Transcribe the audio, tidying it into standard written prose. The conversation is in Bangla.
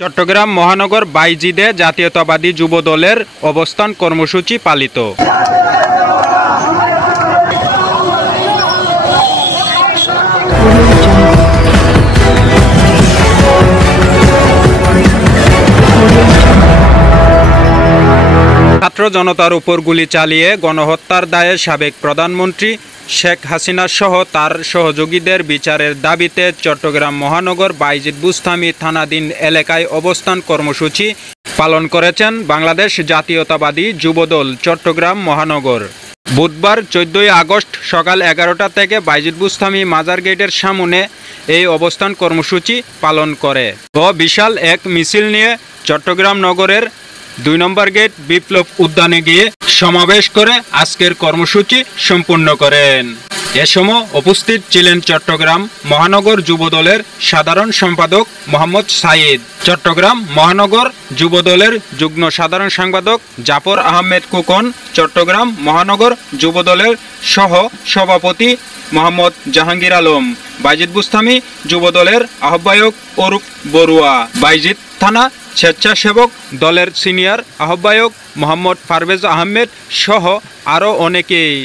চট্টগ্রাম মহানগর বাইজিদে জাতীয়তাবাদী যুব দলের অবস্থান কর্মসূচি পালিত। ছাত্র জনতার উপর গুলি চালিয়ে গণহত্যার দায়ে সাবেক প্রধানমন্ত্রী শেখ হাসিনা সহ তার সহযোগীদের বিচারের দাবিতে চট্টগ্রাম মহানগর বাইজিদ বুস্তামি থানাধীন এলাকায় অবস্থান কর্মসূচি পালন করেছেন বাংলাদেশ জাতীয়তাবাদী যুবদল চট্টগ্রাম মহানগর। বুধবার 14 আগস্ট সকাল 11টা থেকে বাইজিদ বুস্তামি মাজার গেটের সামনে এই অবস্থান কর্মসূচি পালন করে ও বিশাল এক মিছিল নিয়ে চট্টগ্রাম নগরের 2 নম্বর গেট বিপ্লব উদ্যানে গিয়ে সমাবেশ করে আজকের কর্মসূচি সম্পূর্ণ করেন। এ সময় উপস্থিত ছিলেন চট্টগ্রাম মহানগর যুবদলের সাধারণ সম্পাদক মোহাম্মদ সাইদ, চট্টগ্রাম মহানগর যুবদলের যুগ্ম সাধারণ সম্পাদক জাফর আহমেদ খোকন, চট্টগ্রাম মহানগর যুবদলের সহ সভাপতি মোহাম্মদ জাহাঙ্গীর আলম, বাইজিদ বুস্তামি যুবদলের আহ্বায়ক অরূপ বড়ুয়া, বাইজিদ থানা স্বেচ্ছাসেবক দলের সিনিয়র আহ্বায়ক মোহাম্মদ পারভেজ আহমেদ সহ আরও অনেকেই।